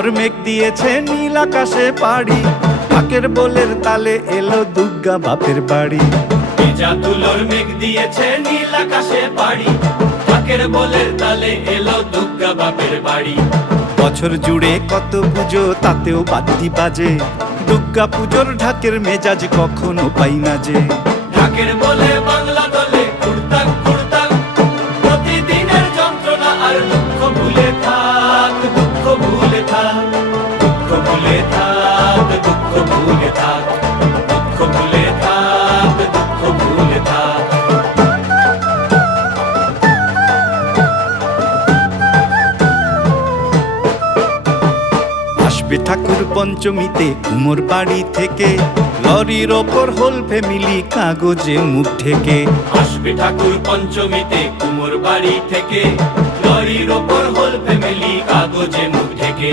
তুলোর মেঘ দিয়েছে নীল আকাশে পাড়ি। ঢাকের বোলের তালে এলো দুর্গা বাপের বাড়ি। ভেজা তুলোর মেঘ দিয়েছে নীল আকাশে পাড়ি। বলের তালে এলো দুর্গা বাপের বাড়ি। বছর জুড়ে কত পুজো তাতেও বাদ্যি বাজে। দুর্গা পুজোর ঢাকের মেজাজ কখনো পাই না যে। ঢাকের বলে বাংলা থাক দুঃখ ভুলে থাক দুঃখ ভুলে থাক দুঃখ ভুলে থাক দুঃখ ভুলে থাক আসবে ঠাকুর পঞ্চমীতে কুমোর বাড়ি থেকে। লরির ওপর হোল ফ্যামিলি কাগজে মুখ ঢেকে। আসবে ঠাকুর পঞ্চমীতে কুমোর বাড়ি থেকে। লরির ওপর হোল ফ্যামিলি কাগজে মুখ ঢেকে।